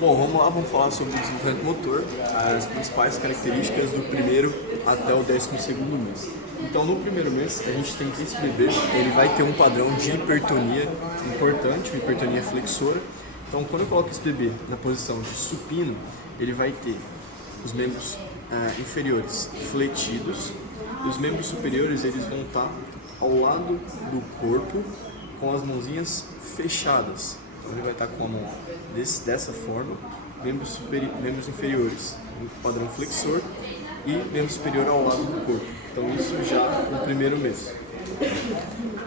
Bom, vamos lá, vamos falar sobre o desenvolvimento motor, as principais características do primeiro até o 12º mês. Então, no primeiro mês, a gente tem que esse bebê, ele vai ter um padrão de hipertonia importante, uma hipertonia flexora. Então, quando eu coloco esse bebê na posição de supino, ele vai ter os membros inferiores fletidos e os membros superiores eles vão estar ao lado do corpo com as mãozinhas fechadas. Então, ele vai estar com a mão dessa forma, membros inferiores no padrão flexor e membro superior ao lado do corpo. Então isso já no primeiro mês.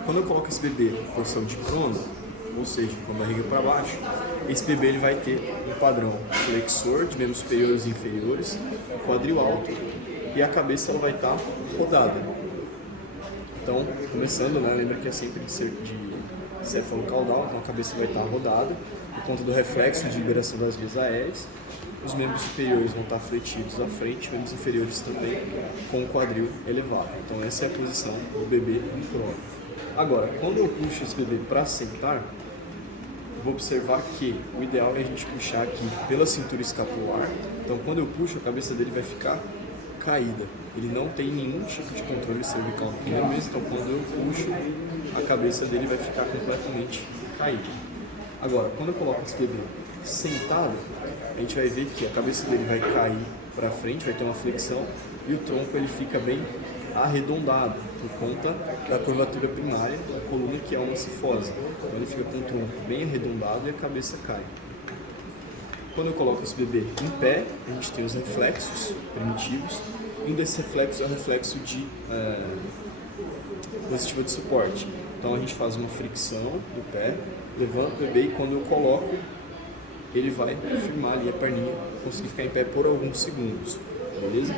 Quando eu coloco esse bebê em posição de prono, ou seja, com a barriga para baixo, esse bebê ele vai ter um padrão flexor de membros superiores e inferiores, quadril alto e a cabeça ela vai estar rodada. Então, começando, né, lembra que é sempre de céfalo-caudal, então a cabeça vai estar rodada por conta do reflexo de liberação das vias aéreas. Os membros superiores vão estar fletidos à frente, os membros inferiores também com o quadril elevado. Então essa é a posição do bebê em prono. Agora, quando eu puxo esse bebê para sentar, eu vou observar que o ideal é a gente puxar aqui pela cintura escapular. Então quando eu puxo, a cabeça dele vai ficar caída. Ele não tem nenhum tipo de controle cervical no primeiro mês, então quando eu puxo, a cabeça dele vai ficar completamente caída. Agora, quando eu coloco esse bebê sentado, a gente vai ver que a cabeça dele vai cair para frente, vai ter uma flexão e o tronco ele fica bem arredondado por conta da curvatura primária da coluna, que é uma cifose. Então ele fica com o tronco bem arredondado e a cabeça cai. Quando eu coloco esse bebê em pé, a gente tem os reflexos primitivos. Um desses reflexos é o reflexo de positiva de suporte. Então a gente faz uma fricção do pé, levanta o bebê e quando eu coloco, ele vai firmar ali a perninha, conseguir ficar em pé por alguns segundos. Beleza?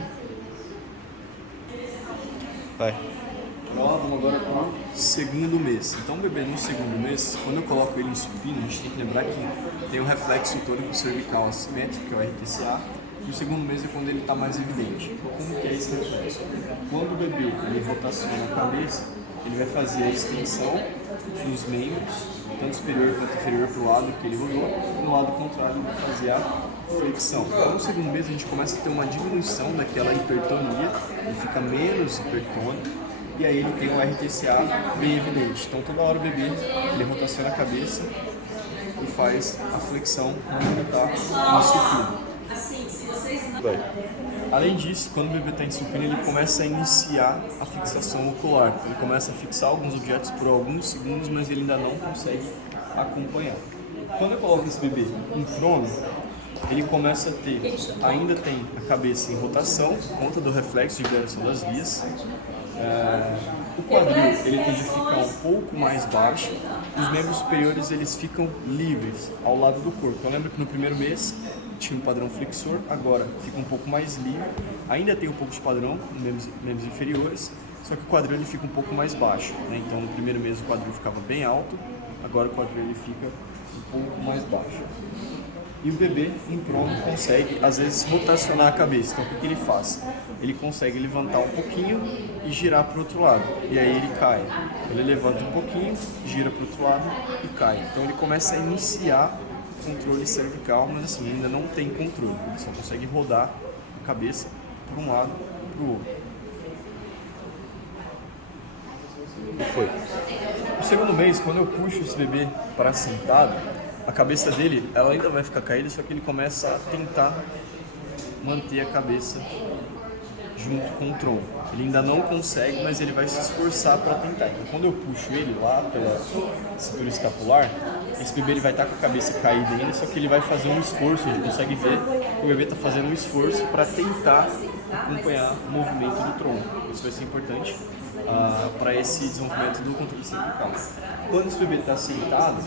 Vai. Vamos agora para o segundo mês. Então o bebê no segundo mês, quando eu coloco ele em supino, a gente tem que lembrar que tem um reflexo tônico cervical assimétrico, que é o RTCA, e o segundo mês é quando ele está mais evidente. Como que é esse reflexo? Quando o bebê ele rotaciona a cabeça, ele vai fazer a extensão dos membros, tanto superior quanto inferior para o lado que ele rodou, e no lado contrário ele vai fazer a flexão. Então, no segundo mês a gente começa a ter uma diminuição daquela hipertonia, ele fica menos hipertônico, e aí ele tem o RTCA bem evidente. Então toda hora o bebê ele rotaciona a cabeça e faz a flexão quando ele está no supino. Além disso, quando o bebê está em supino, ele começa a iniciar a fixação ocular. Ele começa a fixar alguns objetos por alguns segundos, mas ele ainda não consegue acompanhar. Quando eu coloco esse bebê em prono, ele começa a ter, ainda tem a cabeça em rotação, por conta do reflexo de liberação das vias. O quadril ele tende a ficar um pouco mais baixo, os membros superiores eles ficam livres ao lado do corpo. Então lembra que no primeiro mês tinha um padrão flexor, agora fica um pouco mais livre, ainda tem um pouco de padrão nos membros inferiores, só que o quadril ele fica um pouco mais baixo, né? Então no primeiro mês o quadril ficava bem alto, agora o quadril ele fica um pouco mais baixo. E o bebê em prono consegue, às vezes, rotacionar a cabeça. Então, o que ele faz? Ele consegue levantar um pouquinho e girar para o outro lado. E aí ele cai. Ele levanta um pouquinho, gira para o outro lado e cai. Então, ele começa a iniciar o controle cervical, mas assim, ainda não tem controle. Ele só consegue rodar a cabeça por um lado e para o outro. E foi. No segundo mês, quando eu puxo esse bebê para sentado, a cabeça dele, ela ainda vai ficar caída, só que ele começa a tentar manter a cabeça junto com o tronco. Ele ainda não consegue, mas ele vai se esforçar para tentar. Então, quando eu puxo ele lá pela cintura escapular, esse bebê ele vai estar com a cabeça caída ainda, só que ele vai fazer um esforço, a gente consegue ver que o bebê está fazendo um esforço para tentar acompanhar o movimento do tronco. Isso vai ser importante para esse desenvolvimento do controle cervical. Quando esse bebê está sentado,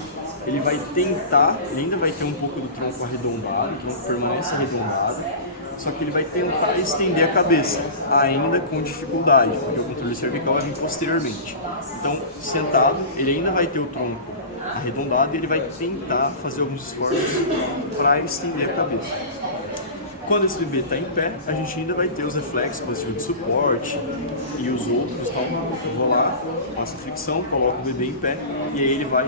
ele vai tentar, ele ainda vai ter um pouco do tronco arredondado, o tronco permanece arredondado, só que ele vai tentar estender a cabeça, ainda com dificuldade, porque o controle cervical vai vir posteriormente. Então, sentado, ele ainda vai ter o tronco arredondado e ele vai tentar fazer alguns esforços para estender a cabeça. Quando esse bebê está em pé, a gente ainda vai ter os reflexos positivos de suporte e os outros. Então, eu vou lá, faço a fricção, coloco o bebê em pé e aí ele vai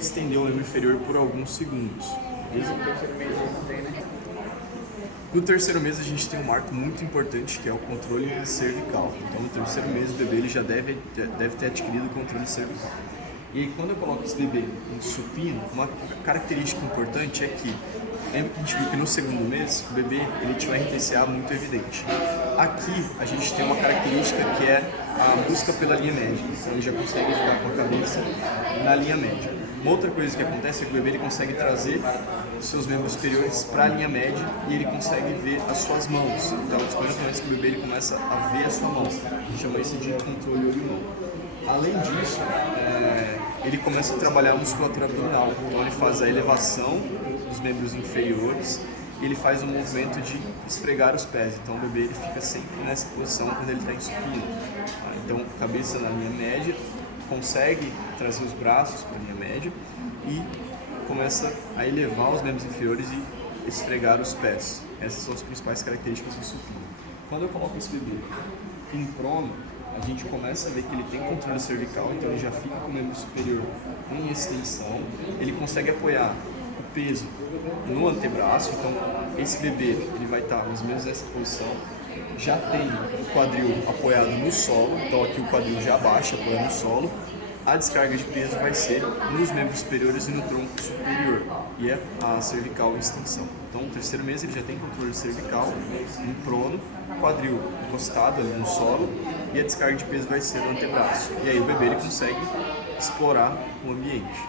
estender o membro inferior por alguns segundos. beleza? No terceiro mês a gente tem um marco muito importante que é o controle cervical. Então no terceiro mês o bebê ele já deve ter adquirido o controle cervical. E aí quando eu coloco esse bebê em supino, uma característica importante é que lembra que a gente viu que no segundo mês o bebê ele tinha um RTCA muito evidente. Aqui a gente tem uma característica que é a busca pela linha média. Então ele já consegue ficar com a cabeça na linha média. Uma outra coisa que acontece é que o bebê ele consegue trazer os seus membros superiores para a linha média e ele consegue ver as suas mãos. Então, os primeiros momentos que o bebê ele começa a ver a sua mão. A gente chama isso de controle olho-mão. Além disso, ele começa a trabalhar a musculatura abdominal. Então, ele faz a elevação dos membros inferiores e ele faz o movimento de esfregar os pés. Então, o bebê ele fica sempre nessa posição quando ele está em supino. Então, cabeça na linha média, consegue trazer os braços para a linha média e começa a elevar os membros inferiores e esfregar os pés. Essas são as principais características do supino. Quando eu coloco esse bebê em prono, a gente começa a ver que ele tem controle cervical, então ele já fica com o membro superior em extensão, ele consegue apoiar o peso no antebraço, então esse bebê ele vai estar mais ou menos nessa posição, já tem o quadril apoiado no solo, então aqui o quadril já abaixa, apoia no solo. A descarga de peso vai ser nos membros superiores e no tronco superior, e é a cervical em extensão. Então, no terceiro mês ele já tem controle cervical, em prono, quadril encostado ali no solo, e a descarga de peso vai ser no antebraço. E aí o bebê ele consegue explorar o ambiente.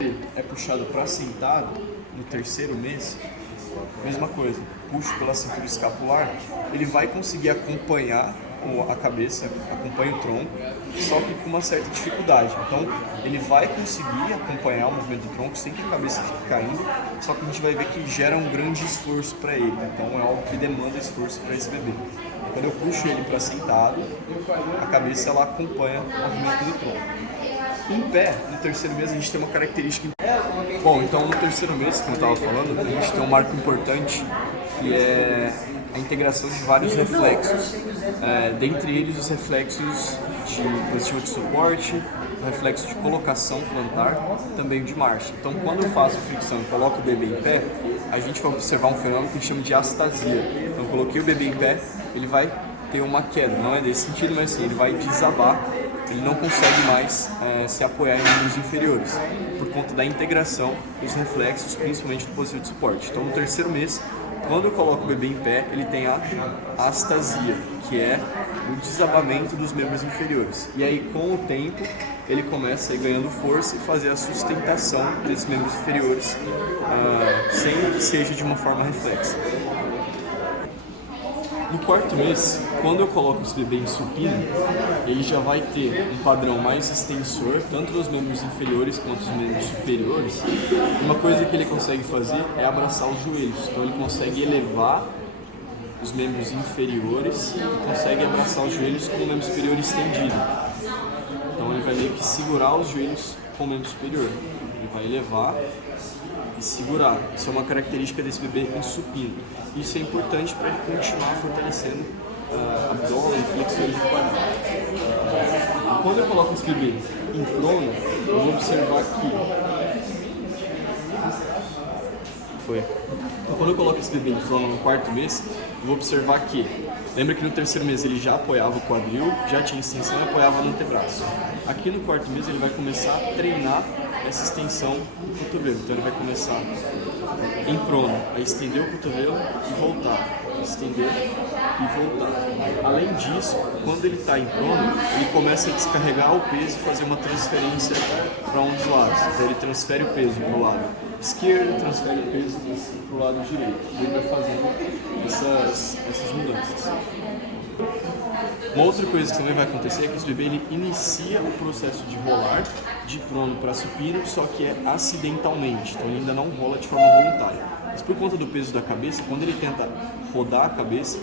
Ele é puxado para sentado no terceiro mês, mesma coisa, puxo pela cintura escapular, ele vai conseguir acompanhar a cabeça, acompanha o tronco, só que com uma certa dificuldade. Então, ele vai conseguir acompanhar o movimento do tronco sem que a cabeça fique caindo, só que a gente vai ver que gera um grande esforço para ele. Então, é algo que demanda esforço para esse bebê. Quando eu puxo ele para sentado, a cabeça ela acompanha o movimento do tronco. Em pé, no terceiro mês, a gente tem uma característica. Bom, então no terceiro mês, como eu estava falando, a gente tem um marco importante que é a integração de vários reflexos, dentre eles os reflexos de positiva de suporte, o reflexo de colocação plantar, também de marcha. Então, quando eu faço fricção e coloco o bebê em pé, a gente vai observar um fenômeno que a gente chama de astasia. Então, eu coloquei o bebê em pé, ele vai ter uma queda, não é desse sentido, mas assim, ele vai desabar, ele não consegue mais se apoiar em membros inferiores, por conta da integração dos reflexos, principalmente do positivo de suporte. Então, no terceiro mês, quando eu coloco o bebê em pé, ele tem a astasia, que é o desabamento dos membros inferiores. E aí, com o tempo, ele começa a ir ganhando força e fazer a sustentação desses membros inferiores, sem que seja de uma forma reflexa. No quarto mês, quando eu coloco esse bebê em supino, ele já vai ter um padrão mais extensor, tanto dos membros inferiores quanto dos membros superiores. Uma coisa que ele consegue fazer é abraçar os joelhos, então ele consegue elevar os membros inferiores e consegue abraçar os joelhos com o membro superior estendido. Então ele vai meio que segurar os joelhos com o membro superior. Ele vai elevar e segurar. Isso é uma característica desse bebê em supino. Isso é importante para ele continuar fortalecendo abdômen, flexores de quadril. Quando eu coloco esse bebê em prono, eu vou observar que Então, quando eu coloco esse bebê em prono no quarto mês, eu vou observar que, lembra que no terceiro mês ele já apoiava o quadril, já tinha extensão e apoiava no antebraço. Aqui no quarto mês ele vai começar a treinar essa extensão do cotovelo. Então ele vai começar em prono a estender o cotovelo e voltar, estender e voltar. Além disso, quando ele está em prono, ele começa a descarregar o peso e fazer uma transferência para um dos lados. Então ele transfere o peso para o lado esquerdo, transfere o peso para o lado direito. Ele vai fazendo essas mudanças. Uma outra coisa que também vai acontecer é que esse bebê ele inicia o processo de rolar de prono para supino, só que é acidentalmente, então ele ainda não rola de forma voluntária. Mas por conta do peso da cabeça, quando ele tenta rodar a cabeça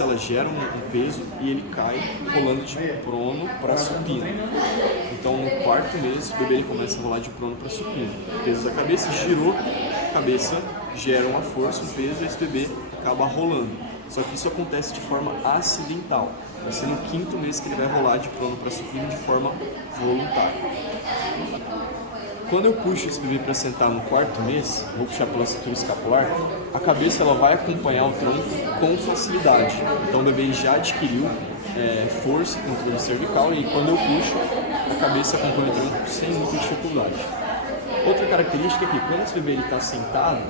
ela gera um peso e ele cai rolando de prono para supino. Então no quarto mês o bebê ele começa a rolar de prono para supino. O peso da cabeça girou, a cabeça gera uma força, um peso e esse bebê acaba rolando. Só que isso acontece de forma acidental. Vai ser no quinto mês que ele vai rolar de prono para supino de forma voluntária. quando eu puxo esse bebê para sentar no quarto mês, vou puxar pela cintura escapular, a cabeça ela vai acompanhar o tronco com facilidade. Então o bebê já adquiriu força, controle cervical, e quando eu puxo, a cabeça acompanha o tronco sem muita dificuldade. Outra característica é que quando esse bebê está sentado,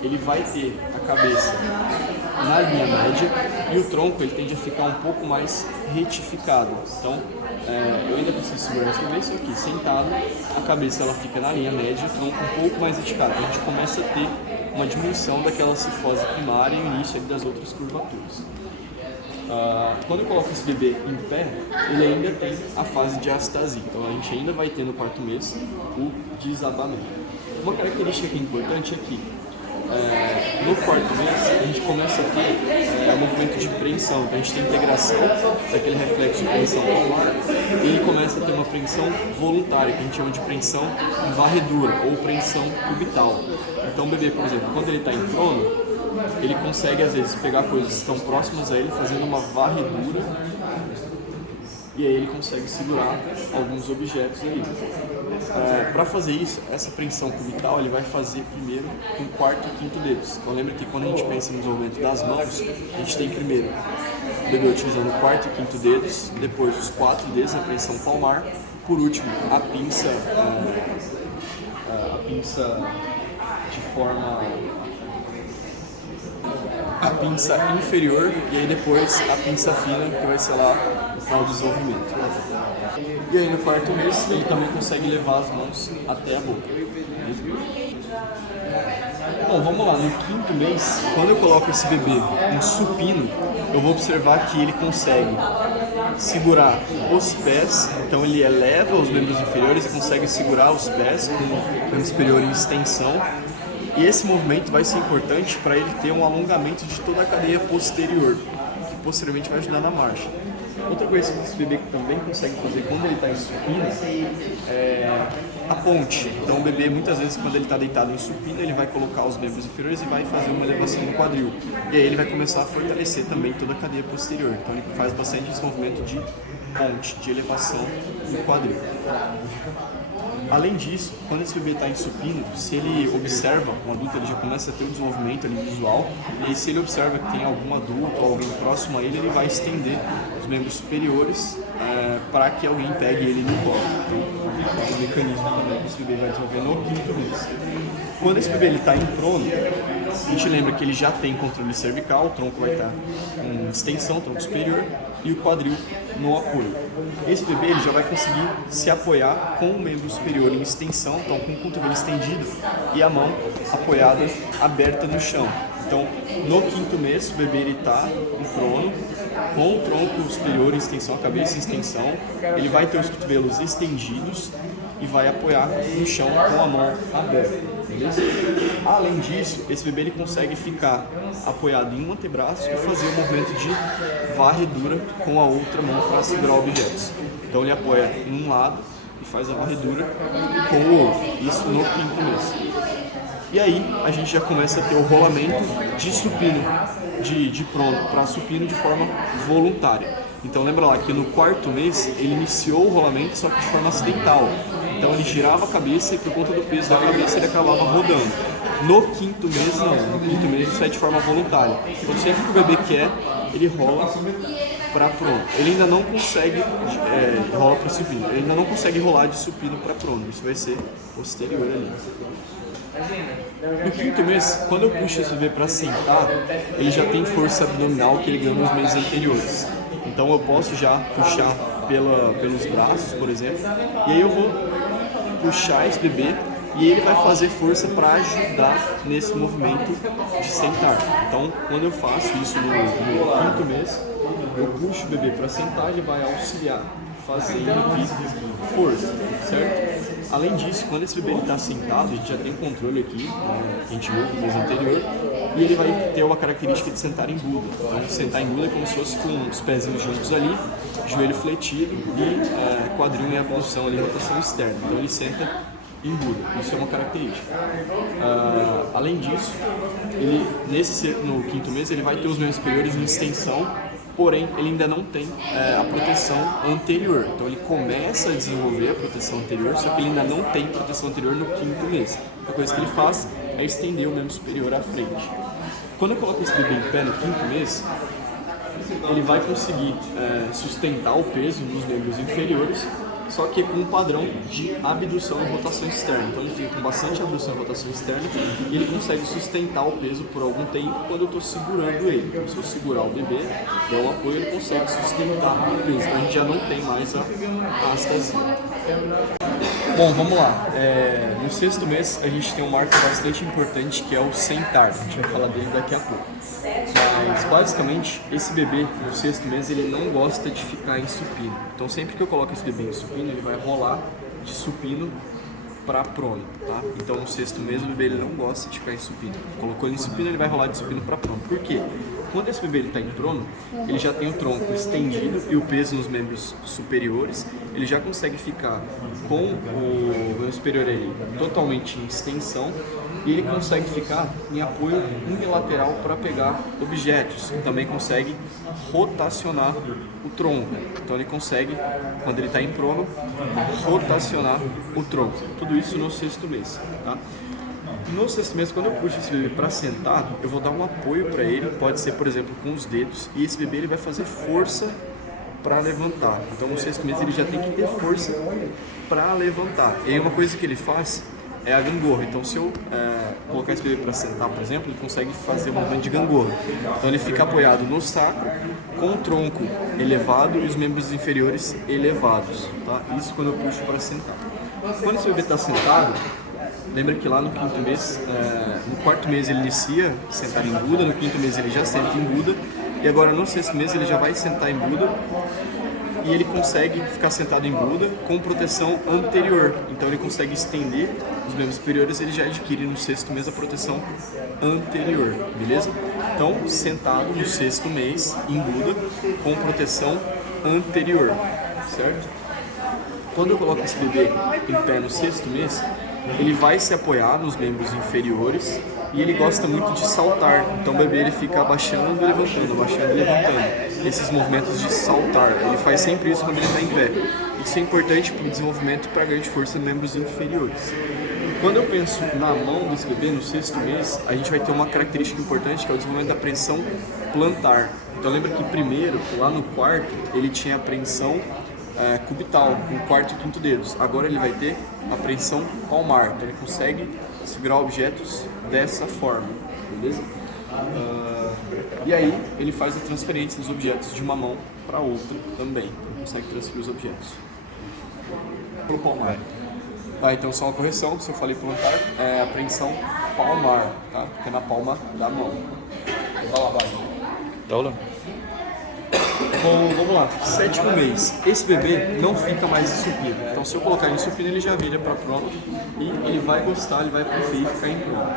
ele vai ter a cabeça na linha média e o tronco ele tende a ficar um pouco mais retificado. Então, eu ainda preciso segurar esse bebê, só que sentado, a cabeça ela fica na linha média e o tronco um pouco mais retificado. Então, a gente começa a ter uma diminuição daquela cifose primária e o início das outras curvaturas. Quando eu coloco esse bebê em pé, ele ainda tem a fase de astasia. Então, a gente ainda vai ter no quarto mês o desabamento. Uma característica que é importante é que no quarto mês a gente começa a ter movimento de preensão, então a gente tem integração daquele reflexo de preensão palmar e ele começa a ter uma preensão voluntária, que a gente chama de preensão em varredura ou preensão cubital. Então o bebê, por exemplo, quando ele está em prono, ele consegue às vezes pegar coisas que estão próximas a ele fazendo uma varredura e aí ele consegue segurar alguns objetos ali. Para fazer isso, essa preensão cubital ele vai fazer primeiro com o quarto e quinto dedos. Então lembra que quando a gente pensa no desenvolvimento das mãos, a gente tem primeiro o bebê utilizando o quarto e quinto dedos, depois os 4 dedos, a preensão palmar, por último a pinça de forma a pinça inferior e aí depois a pinça fina, que vai ser lá no final do desenvolvimento. E aí no quarto mês ele também consegue levar as mãos até a boca. Bom, vamos lá, no quinto mês, quando eu coloco esse bebê em supino, eu vou observar que ele consegue segurar os pés, então ele eleva os membros inferiores e consegue segurar os pés com o membro superior em extensão. E esse movimento vai ser importante para ele ter um alongamento de toda a cadeia posterior, que posteriormente vai ajudar na marcha. Outra coisa que esse bebê também consegue fazer quando ele está em supino é a ponte. Então o bebê, muitas vezes, quando ele está deitado em supino, ele vai colocar os membros inferiores e vai fazer uma elevação no quadril. E aí ele vai começar a fortalecer também toda a cadeia posterior. Então ele faz bastante esse movimento de ponte, de elevação no quadril. Além disso, quando esse bebê está em supino, se ele observa um adulto, ele já começa a ter um desenvolvimento ali visual, e aí, se ele observa que tem algum adulto ou alguém próximo a ele, ele vai estender os membros superiores para que alguém pegue ele no colo. Então, é o mecanismo também que esse bebê vai desenvolver no quinto mês. Quando esse bebê está em prono, a gente lembra que ele já tem controle cervical, o tronco vai estar com extensão, tronco superior, e o quadril no apoio. Esse bebê ele já vai conseguir se apoiar com o membro superior em extensão, então com o cotovelo estendido e a mão apoiada, aberta no chão. Então, no quinto mês, o bebê está em prono, com o tronco superior em extensão, a cabeça em extensão, ele vai ter os cotovelos estendidos e vai apoiar no chão com a mão aberta. Beleza? Além disso, esse bebê ele consegue ficar apoiado em um antebraço e fazer o movimento de varredura com a outra mão para segurar objetos. Então ele apoia em um lado e faz a varredura com o outro. Isso no quinto mês. E aí a gente já começa a ter o rolamento de supino, de prono para supino de forma voluntária. Então lembra lá que no quarto mês ele iniciou o rolamento só que de forma acidental. Então ele girava a cabeça e por conta do peso da cabeça ele acabava rodando. No quinto mês não, no quinto mês isso é de forma voluntária. Então sempre que o bebê quer, ele rola para prono. Ele ainda não consegue rola para supino. Ele ainda não consegue rolar de supino para prono. Isso vai ser posterior ali. No quinto mês, quando eu puxo esse bebê para sentar, ele já tem força abdominal que ele ganhou nos meses anteriores. Então eu posso já puxar pelos braços, por exemplo, e aí eu vou puxar esse bebê e ele vai fazer força para ajudar nesse movimento de sentar. Então, quando eu faço isso no quinto mês, eu puxo o bebê para sentar, ele vai auxiliar fazendo força, certo? Além disso, quando esse bebê está sentado, a gente já tem controle aqui, que a gente viu no mês anterior, e ele vai ter uma característica de sentar em Buda. Então, sentar em Buda é como se fosse com os pezinhos juntos ali, joelho fletido e quadril em abdução ali, rotação externa. Então ele senta em Buda, isso é uma característica. Além disso, ele, no quinto mês ele vai ter os membros superiores em extensão porém ele ainda não tem a proteção anterior. Então ele começa a desenvolver a proteção anterior, só que ele ainda não tem proteção anterior no 5º mês. A coisa que ele faz é estender o membro superior à frente. Quando eu coloco esse bebê em pé no 5º mês, ele vai conseguir sustentar o peso nos membros inferiores, só que com um padrão de abdução e rotação externa. Então ele fica com bastante abdução e rotação externa e ele consegue sustentar o peso por algum tempo quando eu estou segurando ele. Então se eu segurar o bebê, der um apoio, ele consegue sustentar o peso. Então a gente já não tem mais a astasia. Bom, vamos lá. No 6º mês a gente tem um marco bastante importante que é o sentar. A gente vai falar dele daqui a pouco. Mas basicamente esse bebê no 6º mês ele não gosta de ficar em supino. Então sempre que eu coloco esse bebê em supino ele vai rolar de supino para prono, tá? Então no 6º mês o bebê ele não gosta de ficar em supino. Colocou ele em supino ele vai rolar de supino para prono. Por quê? Quando esse bebê está em prono, ele já tem o tronco estendido e o peso nos membros superiores, ele já consegue ficar com o membro superior ele totalmente em extensão e ele consegue ficar em apoio unilateral para pegar objetos. Ele também consegue rotacionar o tronco. Então ele consegue, quando ele está em prono, rotacionar o tronco. Tudo isso no 6º mês, tá? No 6º mês, quando eu puxo esse bebê para sentar, eu vou dar um apoio para ele, pode ser, por exemplo, com os dedos, e esse bebê ele vai fazer força para levantar. Então no 6º mês ele já tem que ter força para levantar. E aí uma coisa que ele faz é a gangorra. Então se eu colocar esse bebê para sentar, por exemplo, ele consegue fazer um movimento de gangorra. Então ele fica apoiado no sacro, com o tronco elevado e os membros inferiores elevados, tá? Isso quando eu puxo para sentar. Quando esse bebê está sentado, lembra que lá no 5º mês, no 4º mês ele inicia sentar em Buda, no 5º mês ele já senta em Buda, e agora no 6º mês ele já vai sentar em Buda, e ele consegue ficar sentado em Buda com proteção anterior. Então ele consegue estender os membros superiores, ele já adquire no 6º mês a proteção anterior, beleza? Então, sentado no 6º mês em Buda com proteção anterior, certo? Quando eu coloco esse bebê em pé no 6º mês, ele vai se apoiar nos membros inferiores e ele gosta muito de saltar. Então o bebê ele fica abaixando e levantando, abaixando e levantando. Esses movimentos de saltar, ele faz sempre isso quando ele está em pé. Isso é importante para o desenvolvimento e para a ganho de força nos membros inferiores. Quando eu penso na mão desse bebê no 6º mês, a gente vai ter uma característica importante que é o desenvolvimento da apreensão plantar. Então lembra que primeiro, lá no 4º, ele tinha a apreensão cubital, com o 4º e 5º dedos. Agora ele vai ter a apreensão palmar, então ele consegue segurar objetos dessa forma, beleza? E aí ele faz a transferência dos objetos de uma mão para outra também, então ele consegue transferir os objetos para o palmar. Tá, então só uma correção, se eu falei plantar, é apreensão palmar, tá? Porque é na palma da mão. Vai lá, vai. Tá rolando. Bom, vamos lá, 7º mês, esse bebê não fica mais em supino, então se eu colocar ele em supino ele já vira para prono e ele vai gostar, ele vai preferir ficar em prono.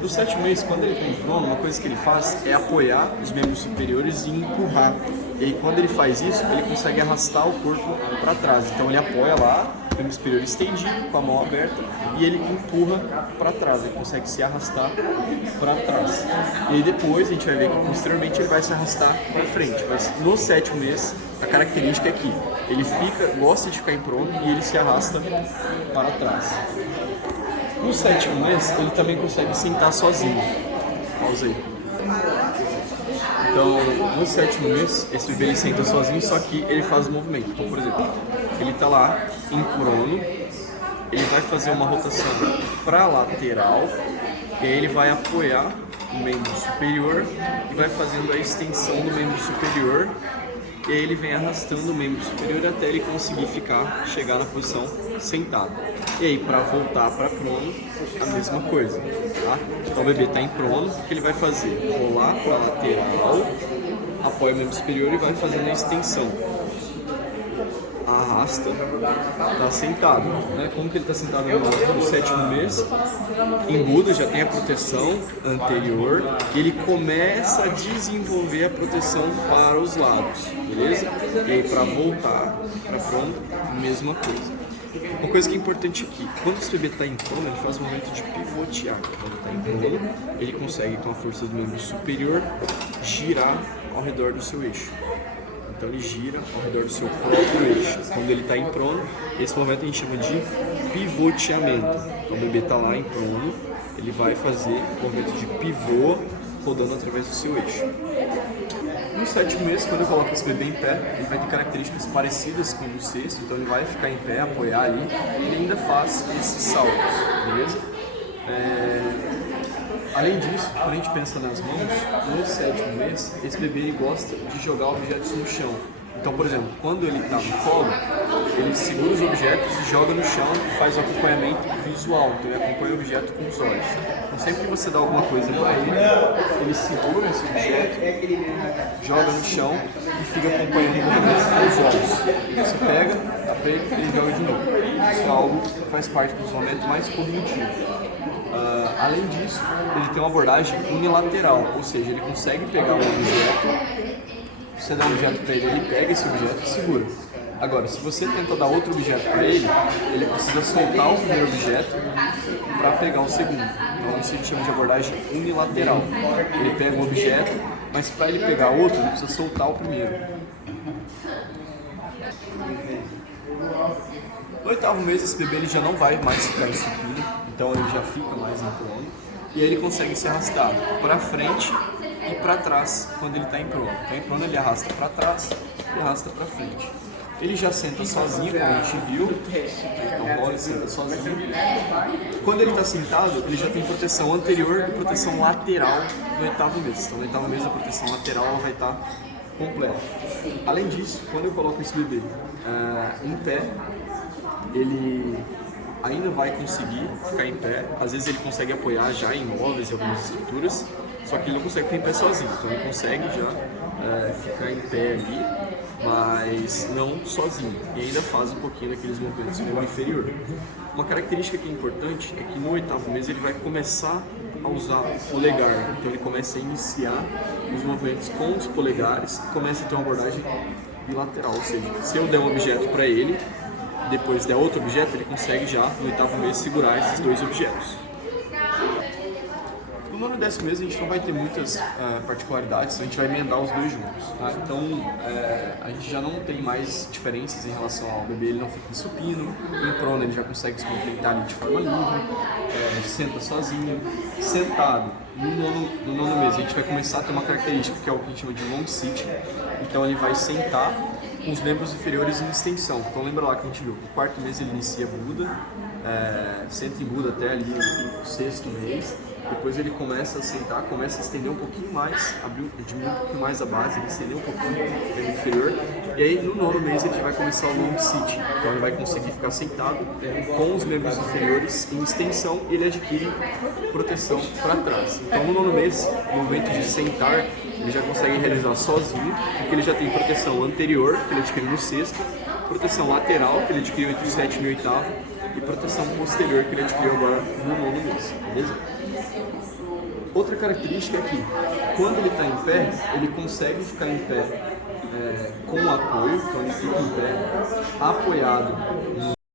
No 7º mês, quando ele está em prono, uma coisa que ele faz é apoiar os membros superiores e empurrar. E aí, quando ele faz isso, ele consegue arrastar o corpo para trás, então ele apoia lá, o membro superior estendido, com a mão aberta, e ele empurra para trás, ele consegue se arrastar para trás. E aí depois a gente vai ver que posteriormente ele vai se arrastar para frente, mas no 7º mês a característica é que ele gosta de ficar em prono e ele se arrasta para trás. No 7º mês ele também consegue sentar sozinho. Pausa aí. Então, no 7º mês, esse bebê ele senta sozinho, só que ele faz o movimento. Então, por exemplo, ele está lá em prono, ele vai fazer uma rotação para a lateral, e aí ele vai apoiar o membro superior e vai fazendo a extensão do membro superior, e aí ele vem arrastando o membro superior até ele conseguir chegar na posição sentado. E aí, para voltar para prono, a mesma coisa, tá? Então o bebê está em prono, o que ele vai fazer? Rolar para a lateral, apoia o membro superior e vai fazendo a extensão. Arrasta, está sentado, né? Como que ele está sentado no 7º mês? Em Buda já tem a proteção anterior e ele começa a desenvolver a proteção para os lados, beleza? E aí para voltar para prono, mesma coisa. Uma coisa que é importante aqui, quando esse bebê está em prono, ele faz o movimento de pivotear. Quando está em prono, ele consegue com a força do membro superior girar ao redor do seu eixo. Então ele gira ao redor do seu próprio eixo. Quando ele está em prono, esse movimento a gente chama de pivoteamento. Então o bebê está lá em prono, ele vai fazer o movimento de pivô rodando através do seu eixo. No 7º mês, quando eu coloco esse bebê em pé, ele vai ter características parecidas com o do 6º, então ele vai ficar em pé, apoiar ali, e ele ainda faz esses saltos, beleza? Além disso, quando a gente pensa nas mãos, no 7º mês, esse bebê ele gosta de jogar objetos no chão. Então, por exemplo, quando ele está no colo, ele segura os objetos e joga no chão e faz o acompanhamento visual, então ele acompanha o objeto com os olhos. Então, sempre que você dá alguma coisa para ele segura esse objeto, joga no chão e fica acompanhando o movimento com os olhos. Você pega, aperta e joga de novo. Isso é algo que faz parte do desenvolvimento mais cognitivo. Além disso, ele tem uma abordagem unilateral, ou seja, ele consegue pegar um objeto, você dá um objeto para ele, ele pega esse objeto e segura. Agora, se você tenta dar outro objeto para ele, ele precisa soltar o primeiro objeto para pegar o segundo. Então isso a gente chama de abordagem unilateral. Ele pega um objeto, mas para ele pegar outro, ele precisa soltar o primeiro. No 8º mês, esse bebê ele já não vai mais ficar em supino, então ele já fica mais em prono. E aí ele consegue se arrastar para frente e para trás quando ele está em prono. Então, em prono ele arrasta para trás e arrasta para frente. Ele já senta sozinho, como a gente viu, então rola e senta sozinho. Quando ele está sentado, ele já tem proteção anterior e proteção lateral no 8º mês. Então, no 8º mês a proteção lateral ela vai estar completa. Além disso, quando eu coloco esse bebê em pé, ele ainda vai conseguir ficar em pé. Às vezes ele consegue apoiar já em móveis e algumas estruturas, só que ele não consegue ficar em pé sozinho. Então ele consegue já ficar em pé ali, mas não sozinho. E ainda faz um pouquinho daqueles movimentos no inferior. Uma característica que é importante é que no 8º mês ele vai começar a usar o polegar. Então ele começa a iniciar os movimentos com os polegares e começa a ter uma abordagem bilateral. Ou seja, se eu der um objeto para ele, depois der outro objeto, ele consegue já, no 8º mês, segurar esses dois objetos. No 9º e 10º mês a gente não vai ter muitas particularidades, então a gente vai emendar os dois juntos. Tá? Então a gente já não tem mais diferenças em relação ao bebê, ele não fica em supino, em prono ele já consegue se movimentar ali de forma livre, senta sozinho, sentado. No 9º mês a gente vai começar a ter uma característica que é o que a gente chama de long sit, então ele vai sentar com os membros inferiores em extensão. Então lembra lá que a gente viu, no 4º mês ele inicia Buda, senta em Buda até ali o 6º mês, depois ele começa a sentar, começa a estender um pouquinho mais, diminuir um pouquinho mais a base, ele estender um pouquinho o membro inferior, e aí no 9º mês ele vai começar o long sit, então ele vai conseguir ficar sentado com os membros inferiores em extensão e ele adquire proteção para trás. Então no 9º mês, no momento de sentar, ele já consegue realizar sozinho, porque ele já tem proteção anterior, que ele adquiriu no 6º, proteção lateral, que ele adquiriu entre o 7º e o 8º, e proteção posterior, que ele adquiriu agora no 9º mês, beleza? Outra característica é que, quando ele está em pé, ele consegue ficar em pé com o apoio, então ele fica em pé, apoiado no